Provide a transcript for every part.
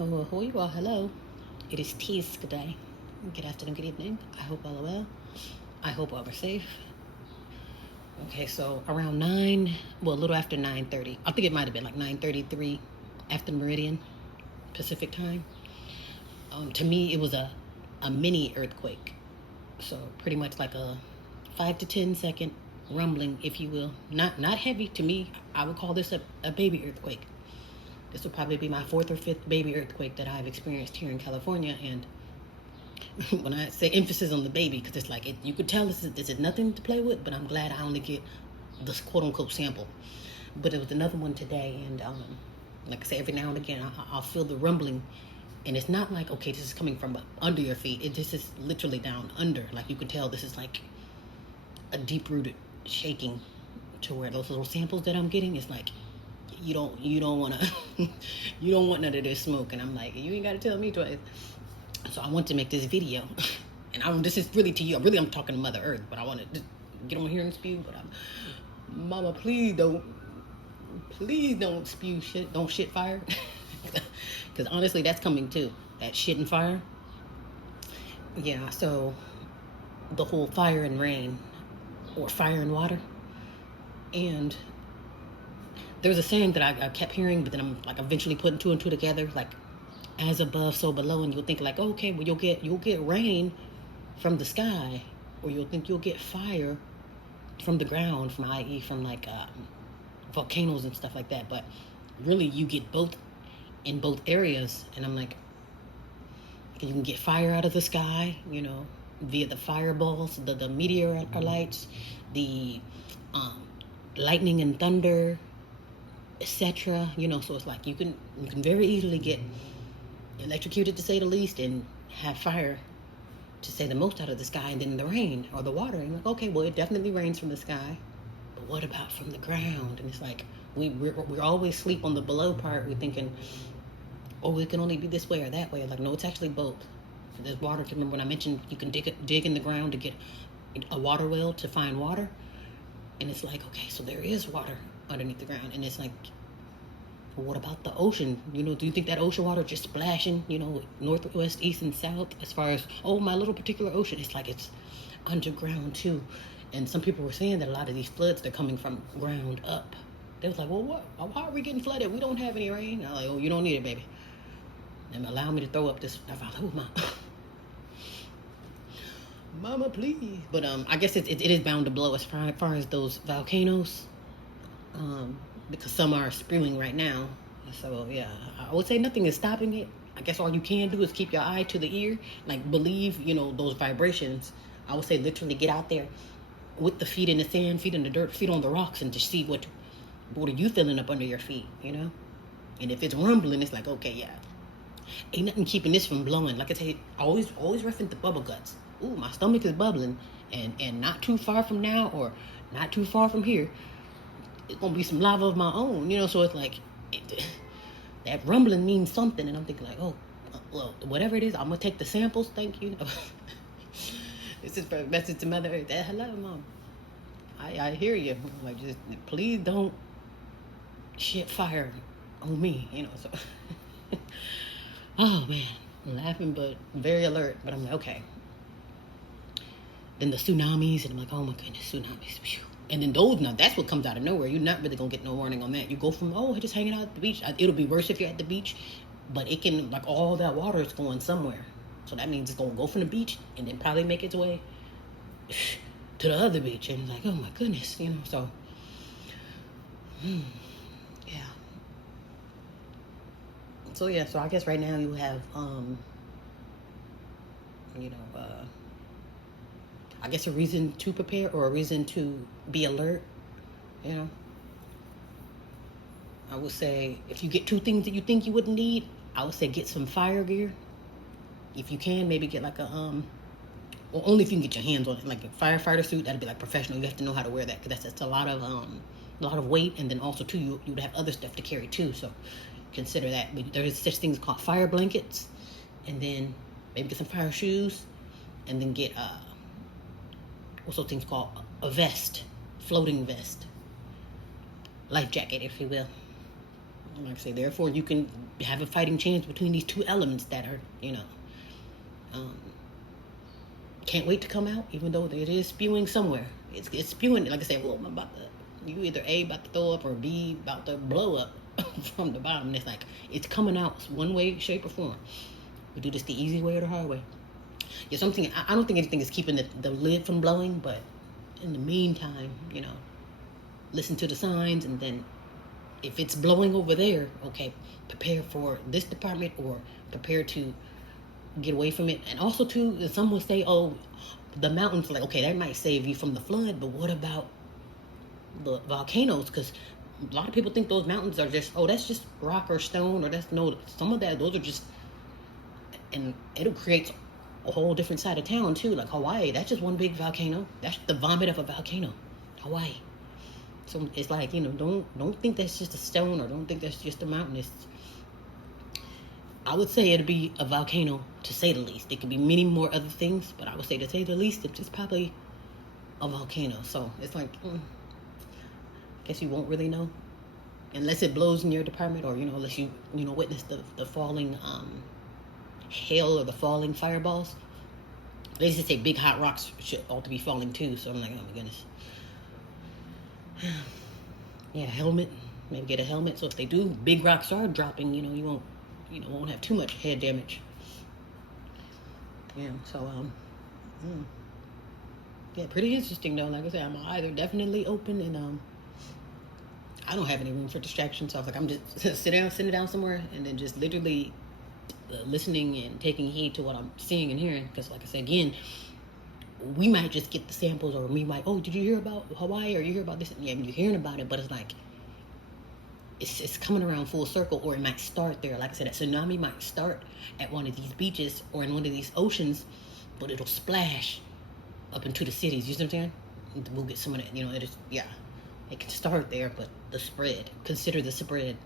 Oh, who you are? Hello. It is Tease. Good day. Good afternoon. Good evening. I hope all are well. I hope all are safe. Okay, so around 9, well, a little after 9:30. I think it might have been like 9:33 after meridian Pacific time. To me, it was a mini earthquake. So pretty much like a 5 to 10 second rumbling, if you will. Not heavy. To me, I would call this a baby earthquake. This will probably be my fourth or fifth baby earthquake that I've experienced here in California, and when I say emphasis on the baby, because it's like you could tell this is nothing to play with. But I'm glad I only get this quote unquote sample. But it was another one today, and like I say, every now and again I'll feel the rumbling, and it's not like okay, this is coming from under your feet. This is literally down under. Like you can tell, this is like a deep rooted shaking, to where those little samples that I'm getting is like you don't want to you don't want none of this smoke, and I'm like, you ain't got to tell me twice. So I want to make this video, and this is really to you. I'm talking to Mother Earth, but I want to get on here and spew. But Mama, please don't spew shit. Don't shit fire, because honestly, that's coming too. That shit and fire. Yeah. So the whole fire and rain, or fire and water, and there's a saying that I kept hearing, but then I'm like eventually putting two and two together, like as above, so below, and you'll think like, oh, okay, well you'll get rain from the sky, or you'll think you'll get fire from the ground, from i.e. from like volcanoes and stuff like that. But really, you get both in both areas, and I'm like, you can get fire out of the sky, via the fireballs, the meteorites, the um, lightning and thunder, etc. So it's like you can very easily get electrocuted, to say the least, and have fire, to say the most, out of the sky. And then the rain or the water, and like, okay, well, it definitely rains from the sky, but what about from the ground? And it's like we're always sleep on the below part. We're thinking, oh, it can only be this way or that way. Like, no, it's actually both. So there's water. Remember when I mentioned you can dig in the ground to get a water well, to find water? And it's like, okay, so there is water underneath the ground. And it's like, well, what about the ocean? Do you think that ocean water just splashing, northwest, east, and south, as far as, oh, my little particular ocean? It's like it's underground too. And some people were saying that a lot of these floods, they're coming from ground up. They was like, well, why are we getting flooded? We don't have any rain. I'm like, oh, you don't need it, baby. And allow me to throw up this. I thought, oh, mama, please. But I guess it is bound to blow as far as those volcanoes. Because some are spewing right now. So yeah, I would say nothing is stopping it. I guess all you can do is keep your eye to the ear, like believe, those vibrations. I would say literally get out there with the feet in the sand, feet in the dirt, feet on the rocks, and just see what are you feeling up under your feet, And if it's rumbling, it's like, okay, yeah, ain't nothing keeping this from blowing. Like I say, always reference the bubble guts. Ooh, my stomach is bubbling, and not too far from now, or not too far from here, it's gonna be some lava of my own, So it's like that rumbling means something, and I'm thinking like, oh, well, whatever it is, I'm gonna take the samples. Thank you. This is for a message to Mother Earth. Hello, Mom. I hear you. Like, just please don't shit fire on me, So, oh man, I'm laughing but very alert. But I'm like, okay. Then the tsunamis, and I'm like, oh my goodness, tsunamis. And then those, now that's what comes out of nowhere. You're not really gonna get no warning on that. You go from, oh, just hanging out at the beach. It'll be worse if you're at the beach, but it can, like, all that water is going somewhere. So that means it's gonna go from the beach and then probably make its way to the other beach. And like, oh my goodness, So, yeah. So yeah, so I guess right now you have, I guess a reason to prepare, or a reason to be alert, I would say if you get two things that you think you wouldn't need, I would say get some fire gear. If you can, maybe get like well, only if you can get your hands on it, like a firefighter suit. That'd be like professional. You have to know how to wear that, because that's a lot of weight, and then also too you would have other stuff to carry too. So consider that. But there is such things called fire blankets, and then maybe get some fire shoes, and then get also things called a vest, floating vest, life jacket, if you will. Like I say, therefore, you can have a fighting chance between these two elements that are, um, can't wait to come out, even though it is spewing somewhere. It's spewing. Like I said, well, I'm about to, you either A, about to throw up, or B, about to blow up from the bottom. And it's like, it's coming out one way, shape, or form. We do this the easy way or the hard way. Yeah, something, I don't think anything is keeping the lid from blowing, but in the meantime, listen to the signs, and then if it's blowing over there, okay, prepare for this department, or prepare to get away from it. And also, too, some will say, oh, the mountains, like, okay, that might save you from the flood, but what about the volcanoes? Because a lot of people think those mountains are just, oh, that's just rock or stone, or that's no, some of that, those are just, and it'll create a whole different side of town too. Like Hawaii, that's just one big volcano. That's the vomit of a volcano, Hawaii. So it's like, don't think that's just a stone, or don't think that's just a mountain. I would say it'd be a volcano, to say the least. It could be many more other things, but I would say, to say the least, it's probably a volcano. So it's like, I guess you won't really know unless it blows in your department, or unless you witness the falling hail, or the falling fireballs. They just say big hot rocks ought to be falling too. So I'm like, oh my goodness. Yeah, helmet. Maybe get a helmet, so if they do, big rocks are dropping, you won't have too much head damage. Yeah, so yeah, pretty interesting though. Like I said, I'm either definitely open, and I don't have any room for distraction, so I was like, I'm just sitting down somewhere, and then just literally listening and taking heed to what I'm seeing and hearing. Because like I said, again, we might just get the samples, or we might, oh, did you hear about Hawaii, or you hear about this? Yeah, I mean, you're hearing about it, but it's like, it's coming around full circle, or it might start there. Like I said, a tsunami might start at one of these beaches or in one of these oceans, but it'll splash up into the cities. You see what I'm saying? We'll get some of that, it is, yeah. It can start there, but the spread, consider the spread.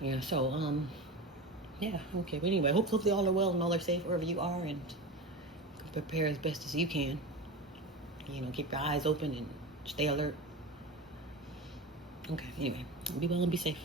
Yeah, so, yeah, okay. But anyway, hopefully all are well and all are safe wherever you are, and prepare as best as you can. Keep your eyes open and stay alert. Okay, anyway, be well and be safe.